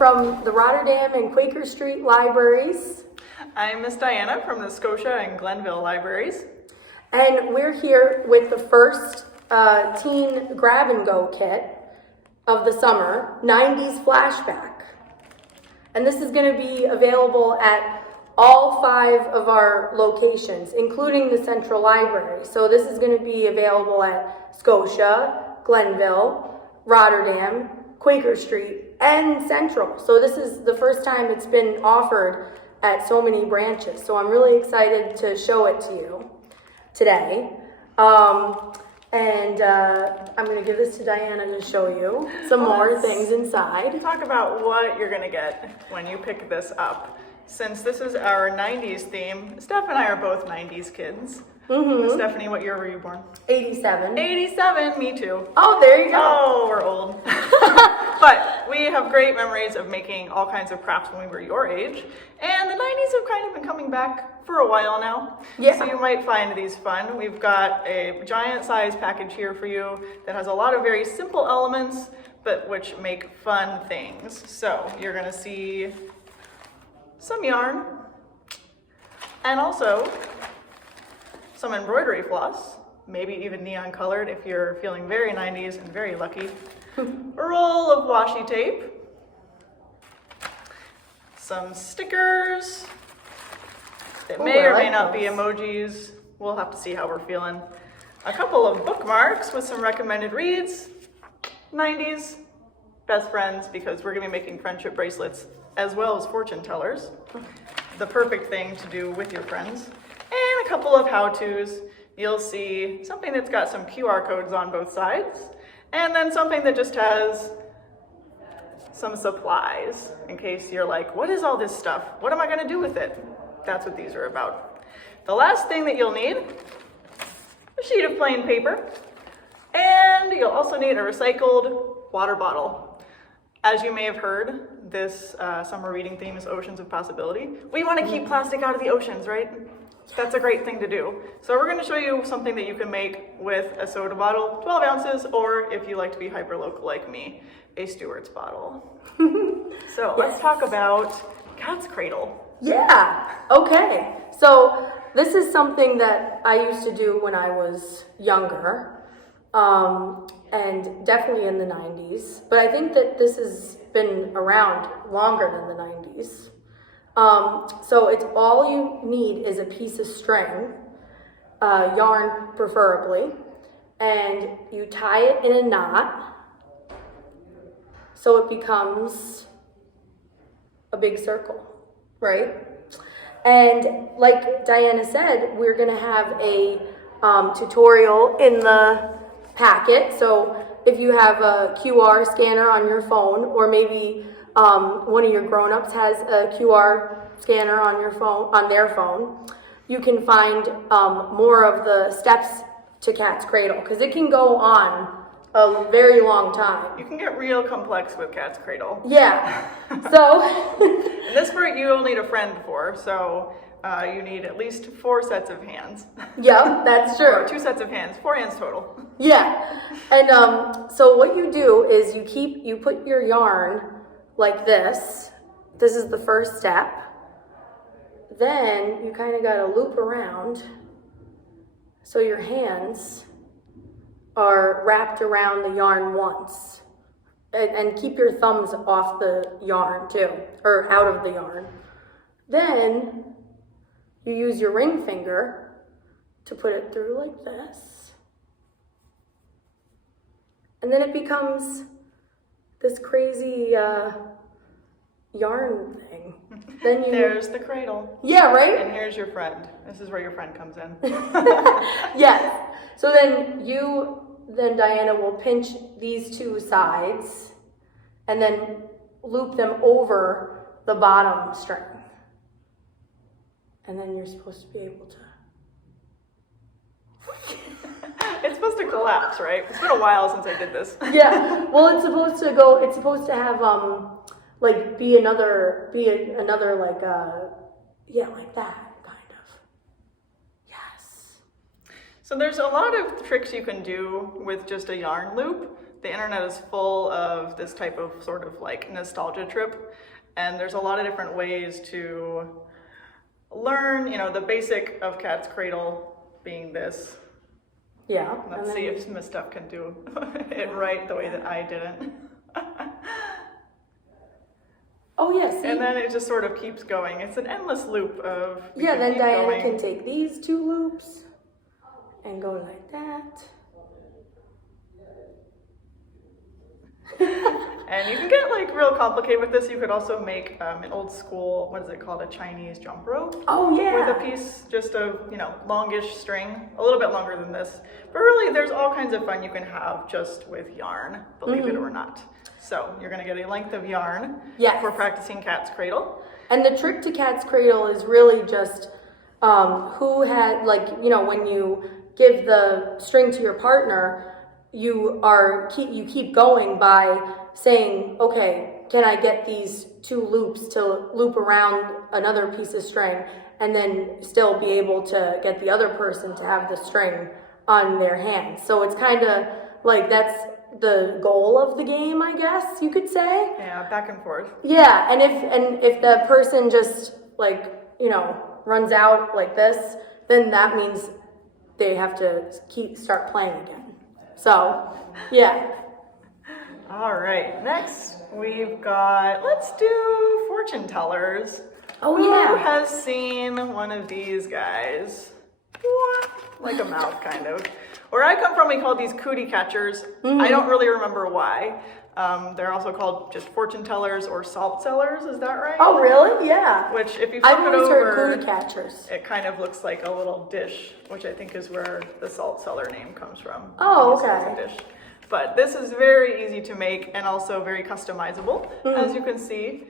from the Rotterdam and Quaker Street libraries. I'm Miss Diana from the Scotia and Glenville libraries. And we're here with the first teen grab-and-go kit of the summer, 90's Flashback. And this is going to be available at all 5 of our locations, including the Central Library. So this is going to be available at Scotia, Glenville, Rotterdam, Quaker Street, and Central. So this is the first time it's been offered at so many branches. So I'm really excited to show it to you today. I'm going to give this to Diana to show you some more things inside. Talk about what you're going to get when you pick this up. Since this is our 90s theme, Steph and I are both 90s kids. Mm-hmm. Stephanie, what year were you born? 87. 87, me too. Oh, there you go. Oh, we're old. But we have great memories of making all kinds of crafts when we were your age. And the 90s have kind of been coming back for a while now. Yeah. So you might find these fun. We've got a giant size package here for you that has a lot of very simple elements, but which make fun things. So you're gonna see some yarn and also some embroidery floss, maybe even neon colored if you're feeling very 90s and very lucky. A roll of washi tape, some stickers that may or may not be emojis. We'll have to see how we're feeling. A couple of bookmarks with some recommended reads. 90s best friends, because we're gonna be making friendship bracelets as well as fortune tellers. The perfect thing to do with your friends. And a couple of how-tos. You'll see something that's got some QR codes on both sides, and then something that just has some supplies in case you're like, what is all this stuff? What am I gonna do with it? That's what these are about. The last thing that you'll need, a sheet of plain paper, and you'll also need a recycled water bottle. As you may have heard, this summer reading theme is Oceans of Possibility. We want to keep plastic out of the oceans, right? That's a great thing to do. So we're going to show you something that you can make with a soda bottle, 12 ounces, or if you like to be hyper-local like me, a Stewart's bottle. So let's talk about Cat's Cradle. Yeah, okay. So this is something that I used to do when I was younger. And definitely in the 90s, but I think that this has been around longer than the 90s. So it's all you need is a piece of string, yarn preferably, and you tie it in a knot so it becomes a big circle, right? And like Diana said, we're gonna have a tutorial in the packet. So if you have a QR scanner on your phone, or maybe one of your grown-ups has a QR scanner on your phone, on their phone, you can find more of the steps to Cat's Cradle, because it can go on a very long time. You can get real complex with Cat's Cradle. Yeah. So and this part you'll need a friend for, so you need at least 4 sets of hands. Yeah, that's true. Or 2 sets of hands, 4 hands total. Yeah, and so what you do is you put your yarn like this. This is the first step. Then you kind of got to loop around so your hands are wrapped around the yarn once. And keep your thumbs off the yarn too, or out of the yarn. Then you use your ring finger to put it through like this. And then it becomes this crazy yarn thing. Then There's the cradle. Yeah, right? And here's your friend. This is where your friend comes in. Yes. So then Diana will pinch these 2 sides and then loop them over the bottom string. And then you're supposed to be able to. It's supposed to collapse, right? It's been a while since I did this. Yeah. Well, it's supposed to have like be another like like that kind of. Yes. So there's a lot of tricks you can do with just a yarn loop. the internet is full of this type of sort of like nostalgia trip, and there's a lot of different ways to learn, you know, the basic of Cat's Cradle being this. Yeah. Let's see if Miss Steph can do it right the way that I didn't. Oh yes. Yeah, and then it just sort of keeps going. It's an endless loop of. Yeah, then Diana can take these 2 loops and go like that. And you can get like real complicated with this. You could also make an old school, what is it called, a Chinese jump rope. Oh yeah. With a piece just of, you know, longish string, a little bit longer than this. But really, there's all kinds of fun you can have just with yarn, believe it or not. So you're gonna get a length of yarn for practicing Cat's Cradle. And the trick to Cat's Cradle is really just who had, like, you know, when you give the string to your partner, you keep going by saying, okay, can I get these 2 loops to loop around another piece of string, and then still be able to get the other person to have the string on their hand. So it's kind of like that's the goal of the game, I guess you could say. Yeah, back and forth. Yeah, and if the person just, like, you know, runs out like this, then that means they have to start playing again. So, yeah. All right, next we've got, let's do fortune tellers. Oh, Who yeah. has seen one of these guys? What? Like a mouth, kind of. Where I come from, we call these cootie catchers. I don't really remember why. They're also called just fortune tellers or salt sellers, is that right? Oh, really? Yeah. Which, if you flip I've it always over, heard cootie catchers. it kind of looks like a little dish, which I think is where the salt cellar name comes from. Oh, It's a okay. dish. But this is very easy to make and also very customizable. As you can see,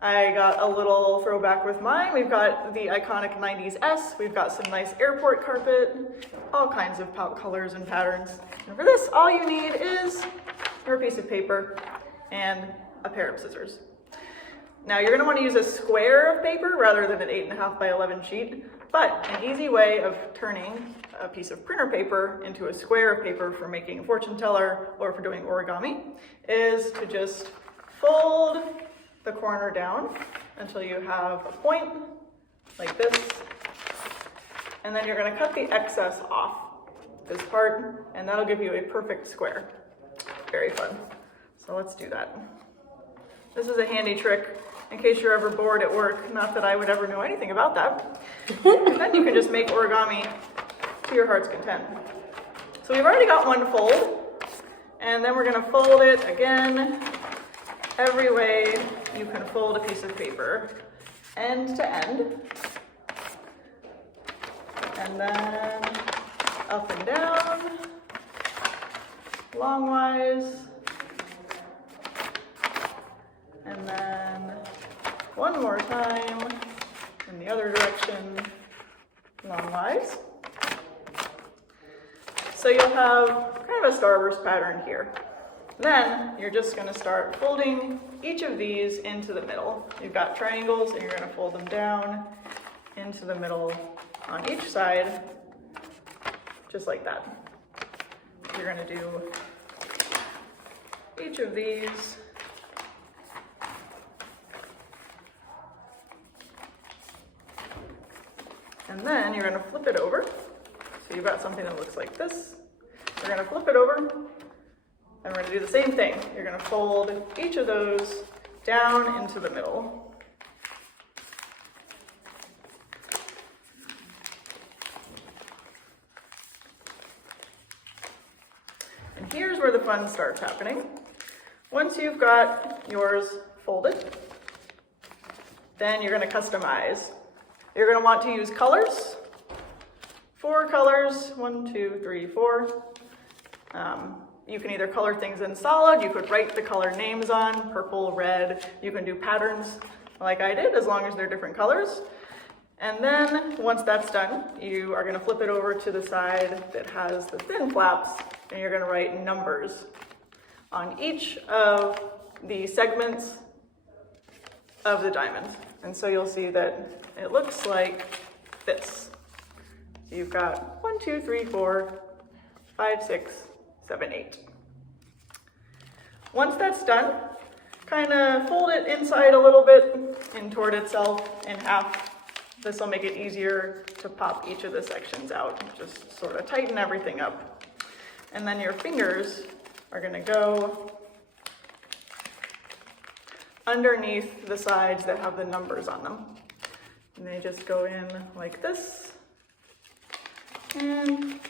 I got a little throwback with mine. We've got the iconic 90's S. We've got some nice airport carpet, all kinds of pop colors and patterns. And for this, all you need is your piece of paper and a pair of scissors. Now you're going to want to use a square of paper rather than an 8.5 by 11 sheet, but an easy way of turning a piece of printer paper into a square of paper for making a fortune teller or for doing origami is to just fold the corner down until you have a point like this, and then you're going to cut the excess off this part, and that'll give you a perfect square. Very fun. So let's do that. This is a handy trick in case you're ever bored at work. Not that I would ever know anything about that. Then you can just make origami to your heart's content. So we've already got one fold, and then we're going to fold it again every way you can fold a piece of paper, end to end, and then up and down, longwise, and then one more time in the other direction, longwise. So you'll have kind of a starburst pattern here. Then you're just going to start folding each of these into the middle. You've got triangles, and you're going to fold them down into the middle on each side, just like that. You're going to do each of these. And then you're going to flip it over. So you've got something that looks like this. You're going to flip it over. And we're going to do the same thing. You're going to fold each of those down into the middle. And here's where the fun starts happening. Once you've got yours folded, then you're going to customize. You're going to want to use colors. 4 colors, 1, 2, 3, 4. You can either color things in solid, you could write the color names on, purple, red, you can do patterns like I did, as long as they're different colors. And then, once that's done, you are gonna flip it over to the side that has the thin flaps, and you're gonna write numbers on each of the segments of the diamond. And so you'll see that it looks like this. You've got 1, 2, 3, 4, 5, 6, 7, 8. Once that's done, kind of fold it inside a little bit and toward itself in half. This will make it easier to pop each of the sections out. Just sort of tighten everything up. And then your fingers are gonna go underneath the sides that have the numbers on them. And they just go in like this. And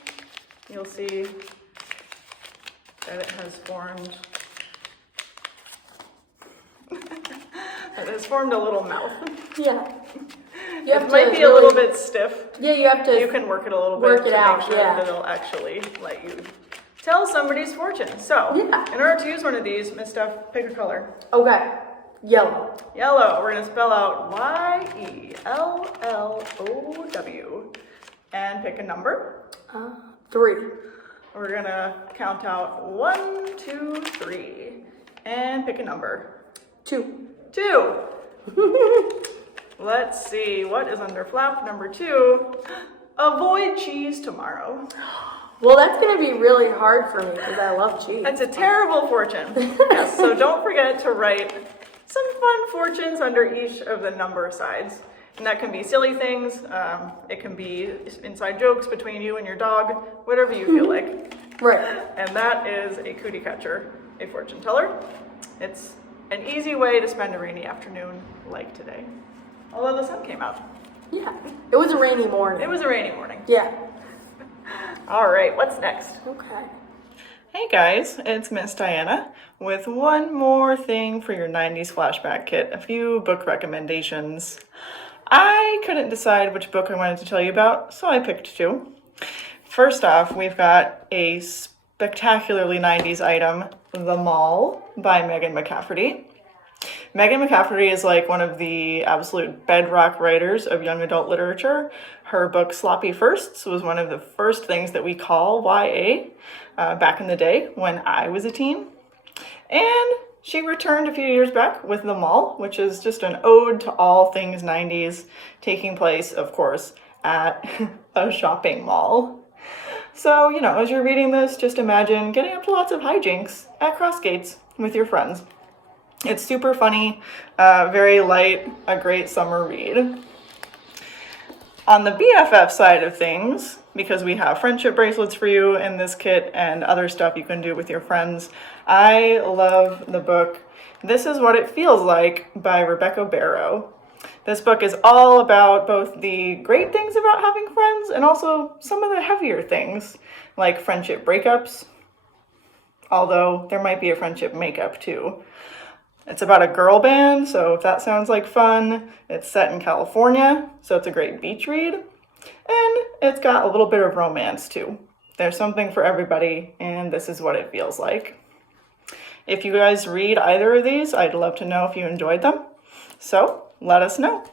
you'll see that it has formed a little mouth. Yeah. It might be a little bit stiff. Yeah, you have to. You can work it a little work bit it to out, make sure yeah. that it'll actually let you tell somebody's fortune. So, Yeah. in order to use one of these, Miss Steph, pick a color. Okay. Yellow. Yellow. We're gonna spell out YELLOW and pick a number. 3. We're gonna count out 1, 2, 3 and pick a number. 2. 2. Let's see, what is under flap number 2? Avoid cheese tomorrow. Well, that's going to be really hard for me because I love cheese. That's a terrible fortune. Yes, so don't forget to write some fun fortunes under each of the number sides. And that can be silly things, it can be inside jokes between you and your dog, whatever you feel like. Right. And that is a cootie catcher, a fortune teller. It's an easy way to spend a rainy afternoon like today. Although the sun came out. Yeah. It was a rainy morning. It was a rainy morning. Yeah. All right, what's next? Okay. Hey guys, it's Miss Diana with one more thing for your 90s flashback kit, a few book recommendations. I couldn't decide which book I wanted to tell you about, so I picked 2. First off, we've got a spectacularly 90s item, The Mall by Megan McCafferty. Megan McCafferty is like one of the absolute bedrock writers of young adult literature. Her book Sloppy Firsts was one of the first things that we call YA back in the day when I was a teen. And she returned a few years back with The Mall, which is just an ode to all things 90s, taking place, of course, at a shopping mall. So, as you're reading this, just imagine getting up to lots of hijinks at Crossgates with your friends. It's super funny, very light, a great summer read. On the BFF side of things, because we have friendship bracelets for you in this kit and other stuff you can do with your friends, I love the book This Is What It Feels Like by Rebecca Barrow. This book is all about both the great things about having friends and also some of the heavier things, like friendship breakups, although there might be a friendship makeup too. It's about a girl band, so if that sounds like fun, it's set in California, so it's a great beach read. And it's got a little bit of romance too. There's something for everybody, and this is what it feels like. If you guys read either of these, I'd love to know if you enjoyed them. So let us know.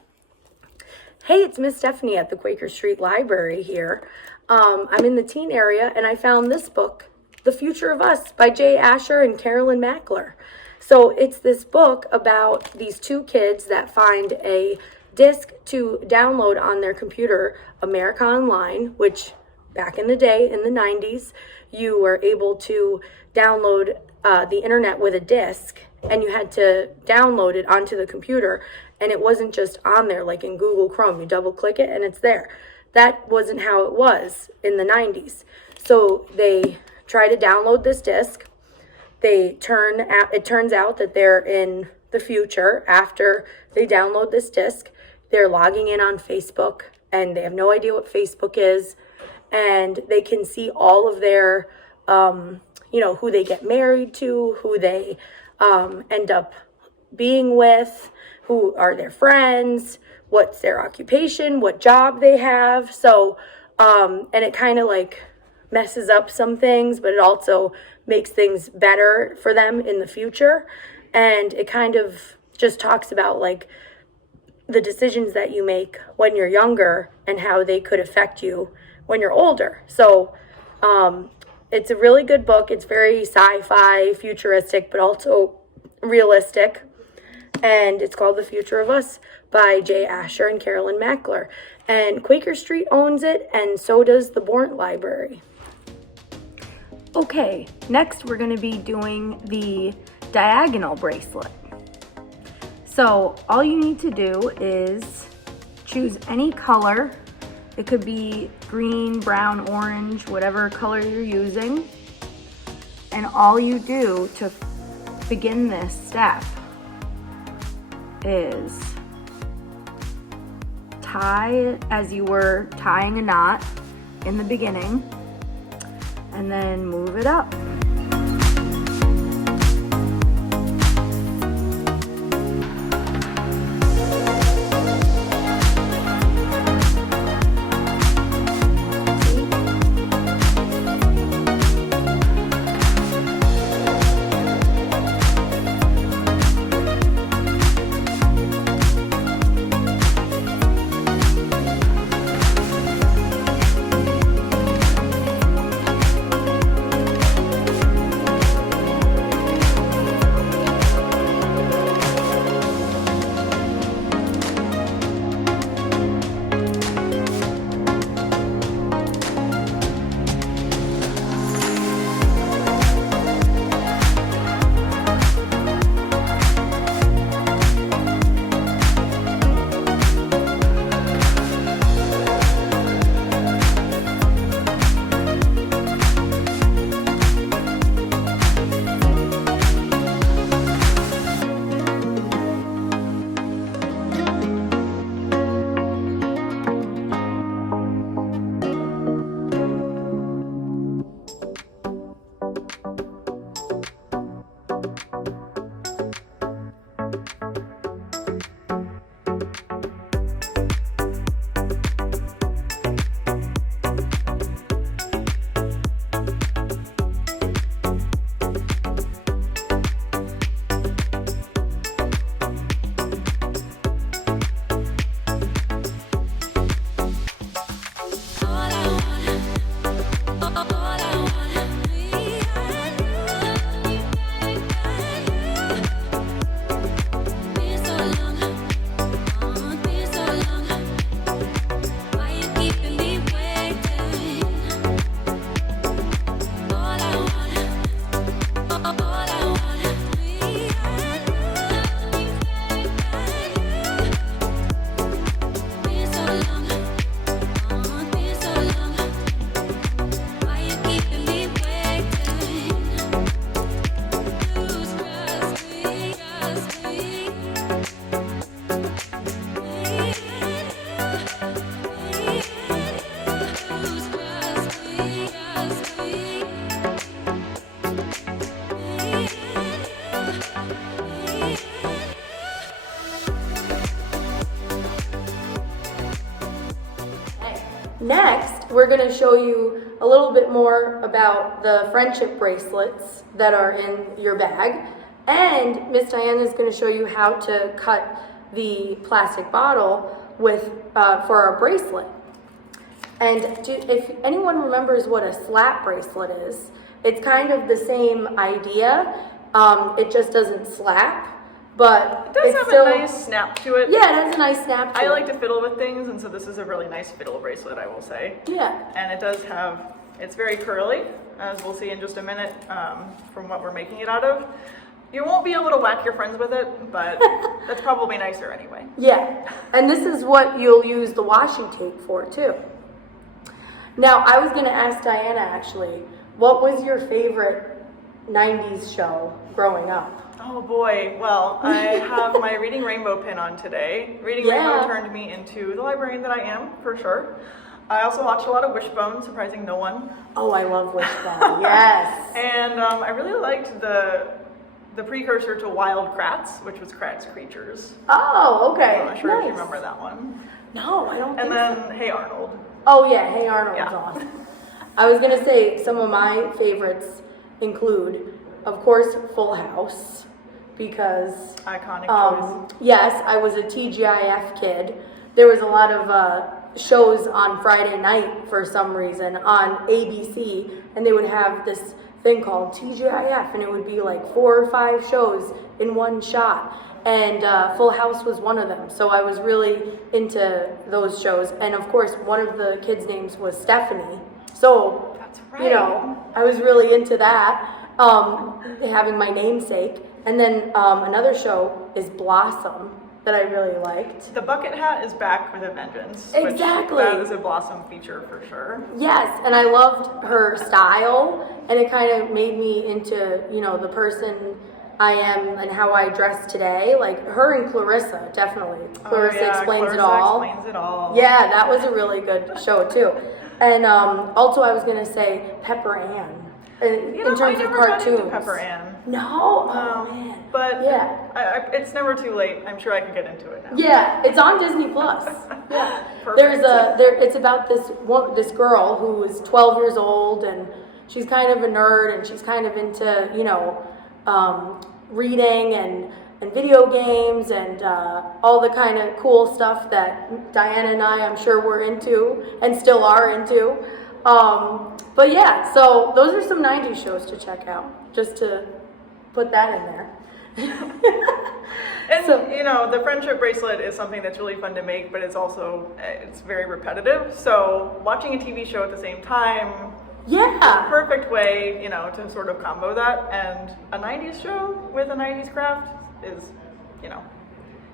Hey, it's Miss Stephanie at the Quaker Street Library here. I'm in the teen area, and I found this book, The Future of Us by Jay Asher and Carolyn Mackler. So it's this book about these 2 kids that find a disc to download on their computer, America Online, which back in the day, in the 90s, you were able to download the internet with a disc, and you had to download it onto the computer, and it wasn't just on there like in Google Chrome. You double click it and it's there. That wasn't how it was in the 90s. So they try to download this disc. It turns out that they're in the future after they download this disc. They're logging in on Facebook, and they have no idea what Facebook is, and they can see all of their, who they get married to, who they end up being with, who are their friends, what's their occupation, what job they have. So, and it kind of like messes up some things, but it also makes things better for them in the future. And it kind of just talks about like the decisions that you make when you're younger and how they could affect you when you're older. So it's a really good book. It's very sci-fi, futuristic, but also realistic. And it's called The Future of Us by Jay Asher and Carolyn Mackler. And Quaker Street owns it, and so does the Bornt Library. Okay, next we're going to be doing the diagonal bracelet. So all you need to do is choose any color. It could be green, brown, orange, whatever color you're using. And all you do to begin this step is tie as you were tying a knot in the beginning, and then move it up. Next, we're going to show you a little bit more about the friendship bracelets that are in your bag. And Miss Diana is going to show you how to cut the plastic bottle with for our bracelet. And if anyone remembers what a slap bracelet is, it's kind of the same idea. It just doesn't slap. But it does have still a nice snap to it. Yeah, it has a nice snap to it. I like to fiddle with things, and so this is a really nice fiddle bracelet, I will say. Yeah. And it does have, it's very curly, as we'll see in just a minute from what we're making it out of. You won't be able to whack your friends with it, but that's probably nicer anyway. Yeah, and this is what you'll use the washing tape for too. Now, I was going to ask Diana actually, what was your favorite 90s show growing up? Oh boy, well, I have my Reading Rainbow pin on today. Reading Rainbow turned me into the librarian that I am, for sure. I also watched a lot of Wishbone, surprising no one. Oh, I love Wishbone, yes. And I really liked the precursor to Wild Kratts, which was Kratts Creatures. Oh, okay. I'm not sure if you remember that one. No, I don't think so. And then Hey Arnold. Oh yeah, Hey Arnold was awesome. I was going to say some of my favorites include, of course, Full House. Because iconic choice. Yes, I was a TGIF kid. There was a lot of shows on Friday night for some reason on ABC, and they would have this thing called TGIF, and it would be like 4 or 5 shows in one shot. And Full House was one of them, so I was really into those shows. And of course, one of the kids' names was Stephanie. So, that's right. You know, I was really into that, having my namesake. And then another show is Blossom that I really liked. The bucket hat is back with a vengeance. Exactly. Which, that is a Blossom feature for sure. Yes, and I loved her style, and it kind of made me into, you know, the person I am and how I dress today. Like her and Clarissa, definitely. Clarissa explains it all. Explains it all. Yeah, that was a really good show too. And also, I was gonna say Pepper Ann. In terms I of never got cartoons. into Pepper Ann. No, oh man. But yeah, it's never too late. I'm sure I can get into it now. yeah, it's on Disney Plus. Yeah, it's about this girl who is 12 years old, and she's kind of a nerd, and she's kind of into, you know, reading and video games and all the kind of cool stuff that Diana and I'm sure were into and still are into. But yeah, so those are some 90s shows to check out, just to put that in there. And you know, the friendship bracelet is something that's really fun to make, but it's very repetitive. So watching a TV show at the same time, yeah, perfect way, you know, to sort of combo that. And a 90s show with a 90s craft is, you know,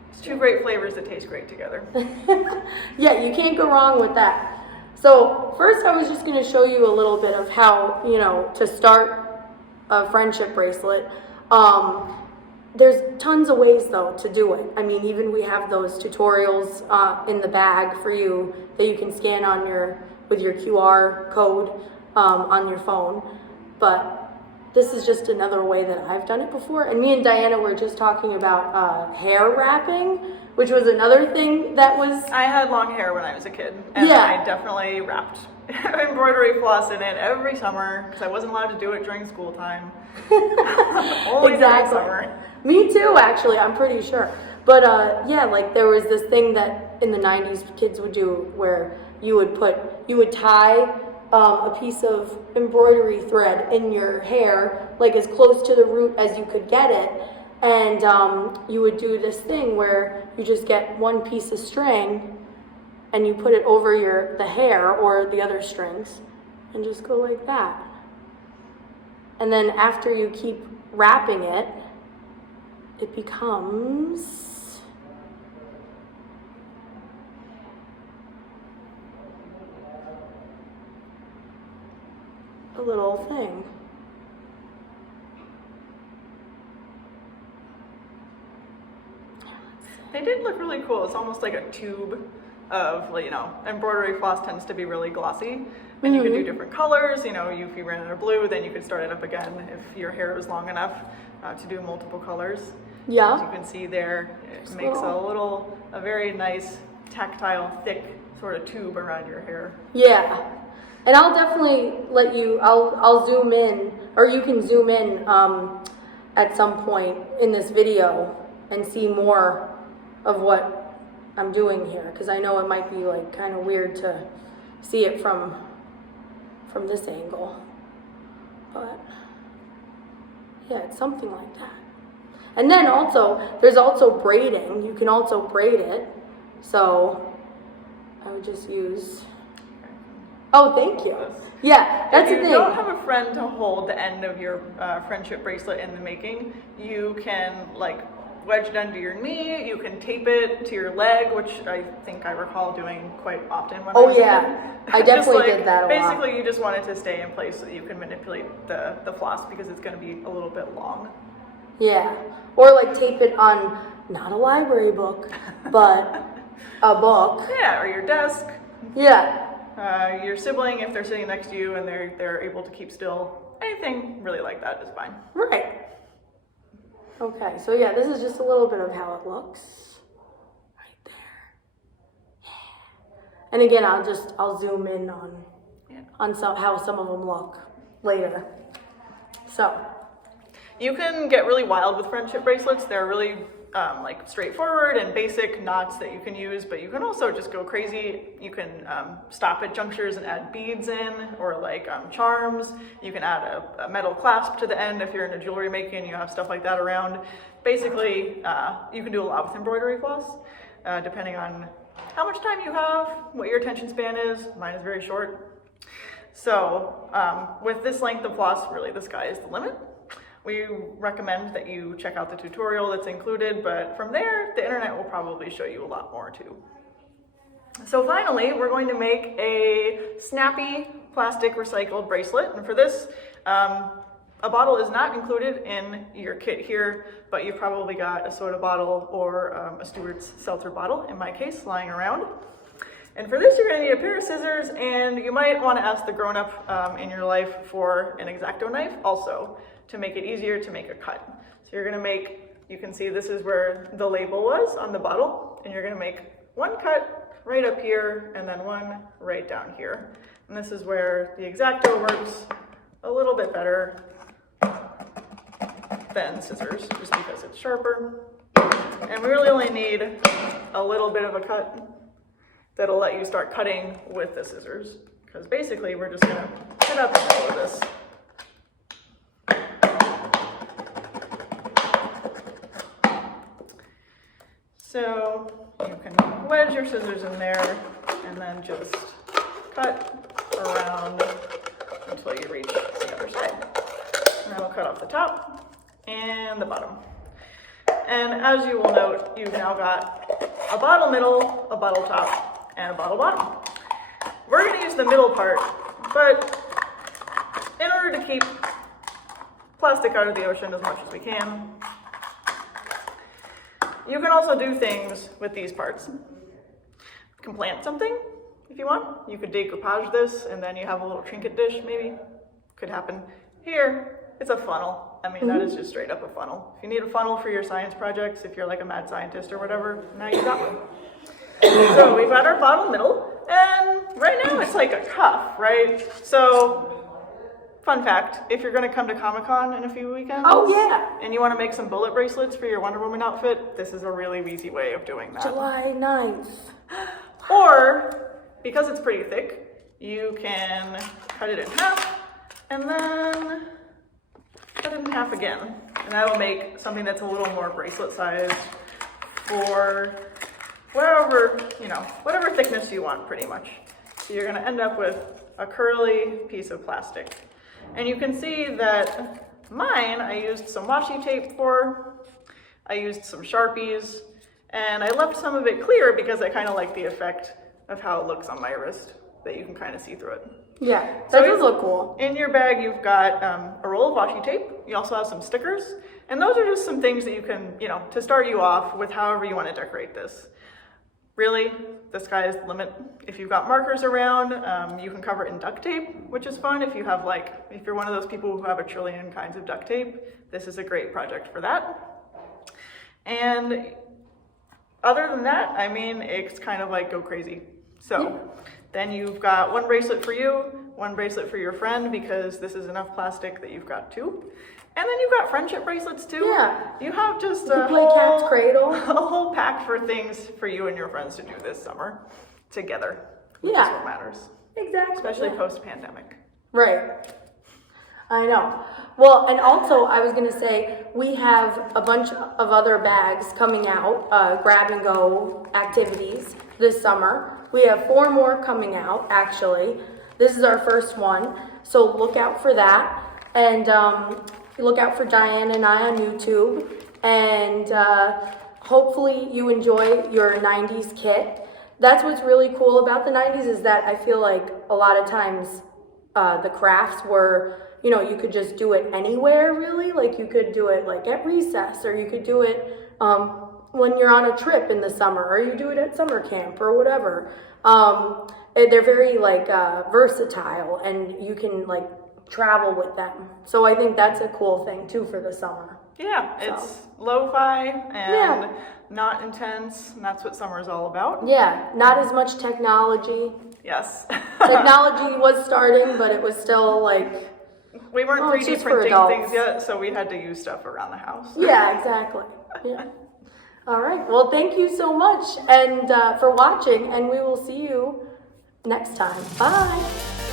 it's two great flavors that taste great together. Yeah, you can't go wrong with that. So first I was just going to show you a little bit of how, you know, to start a friendship bracelet. There's tons of ways though to do it. I mean, even we have those tutorials in the bag for you that you can scan on with your QR code on your phone. But this is just another way that I've done it before. And me and Diana were just talking about hair wrapping, which was another thing that was... I had long hair when I was a kid, and I definitely wrapped embroidery floss in it every summer because I wasn't allowed to do it during school time. Only during summer. Me too, actually, I'm pretty sure. But yeah, like there was this thing that in the 90s kids would do where you would tie a piece of embroidery thread in your hair, like as close to the root as you could get it, and you would do this thing where you just get one piece of string and you put it over the hair or the other strings and just go like that. And then after you keep wrapping it, it becomes a little thing. They did look really cool. It's almost like a tube of, you know, embroidery floss tends to be really glossy. And you could do different colors. You know, if you ran out of blue, then you could start it up again if your hair was long enough to do multiple colors. Yeah. As you can see there, it makes a very nice, tactile, thick sort of tube around your hair. Yeah. And I'll definitely let you, I'll zoom in, or you can zoom in at some point in this video and see more of what I'm doing here, because I know it might be like kind of weird to see it from this angle, but yeah, it's something like that. And then also, there's also braiding. You can also braid it, so I would just use... Oh, thank you. Yeah, that's the thing. If you don't have a friend to hold the end of your friendship bracelet in the making, you can like wedge it under your knee. You can tape it to your leg, which I think I recall doing quite often when I was a kid. I definitely did that a lot. Basically, you just want it to stay in place so that you can manipulate the floss because it's going to be a little bit long. Yeah, or like tape it on not a library book, but a book. Yeah, or your desk. Yeah. Your sibling, if they're sitting next to you and they're able to keep still, anything really like that is fine. Right. Okay, so yeah, this is just a little bit of how it looks. Right there. Yeah. And again, I'll zoom in on how some of them look later. So. You can get really wild with friendship bracelets. They're really like straightforward and basic knots that you can use, but you can also just go crazy. You can stop at junctures and add beads in, or like charms. You can add a metal clasp to the end if you're into jewelry making, you have stuff like that around. Basically, you can do a lot with embroidery floss, depending on how much time you have, what your attention span is. Mine is very short. So with this length of floss, really the sky is the limit. We recommend that you check out the tutorial that's included, but from there, the internet will probably show you a lot more too. So finally, we're going to make a snappy plastic recycled bracelet. And for this, a bottle is not included in your kit here, but you've probably got a soda bottle or a Stewart's seltzer bottle, in my case, lying around. And for this, you're going to need a pair of scissors, and you might want to ask the grown-up in your life for an X-Acto knife also, to make it easier to make a cut. So you're going to make, you can see this is where the label was on the bottle, and you're going to make one cut right up here, and then one right down here. And this is where the X-Acto works a little bit better than scissors, just because it's sharper. And we really only need a little bit of a cut that'll let you start cutting with the scissors, because basically we're just gonna cut out the middle of this. So you can wedge your scissors in there and then just cut around until you reach the other side. And then we'll cut off the top and the bottom. And as you will note, you've now got a bottle middle, a bottle top, and a bottle bottom. We're going to use the middle part, but in order to keep plastic out of the ocean as much as we can, you can also do things with these parts. You can plant something if you want. You could decoupage this and then you have a little trinket dish maybe. Could happen. Here, it's a funnel. I mean, that is just straight up a funnel. If you need a funnel for your science projects, if you're like a mad scientist or whatever, now you got one. So we've got our bottle middle, and right now it's like a cuff, right? So, fun fact, if you're gonna come to Comic-Con in a few weekends, Oh yeah, and you wanna make some bullet bracelets for your Wonder Woman outfit, this is a really easy way of doing that. July 9th. Or, because it's pretty thick, you can cut it in half, and then cut it in half again. And that'll make something that's a little more bracelet sized for whatever, whatever thickness you want pretty much. So you're gonna end up with a curly piece of plastic. And you can see that mine, I used some washi tape for, I used some Sharpies, and I left some of it clear because I kind of like the effect of how it looks on my wrist, that you can kind of see through it. Yeah, that does look cool. In your bag, you've got a roll of washi tape. You also have some stickers. And those are just some things that you can, to start you off with however you want to decorate this. Really, the sky is the limit. If you've got markers around, you can cover it in duct tape, which is fun. If you have if you're one of those people who have a trillion kinds of duct tape, this is a great project for that. And other than that, I mean, it's kind of like go crazy. So then you've got one bracelet for you, one bracelet for your friend, because this is enough plastic that you've got two. And then you've got friendship bracelets too. Yeah. You have just You can play cat's cradle. a whole pack for things for you and your friends to do this summer together, which is what matters. Exactly. Especially post-pandemic. Right. I know. Well, and also I was gonna say, we have a bunch of other bags coming out, grab and go activities this summer. We have 4 more coming out, actually. This is our first one, so look out for that. And look out for Diane and I on YouTube. And hopefully you enjoy your 90s kit. That's what's really cool about the 90s, is that I feel like a lot of times the crafts were, you could just do it anywhere, really. Like you could do it like at recess, or you could do it when you're on a trip in the summer, or you do it at summer camp or whatever. They're very versatile, and you can travel with them. So I think that's a cool thing too for the summer. Yeah, it's lo-fi and not intense, and that's what summer is all about. Yeah, not as much technology. Yes. Technology was starting, but it was still we weren't 3D printing things yet, so we had to use stuff around the house. Yeah, exactly. Yeah. All right. Well, thank you so much and for watching, and we will see you next time. Bye.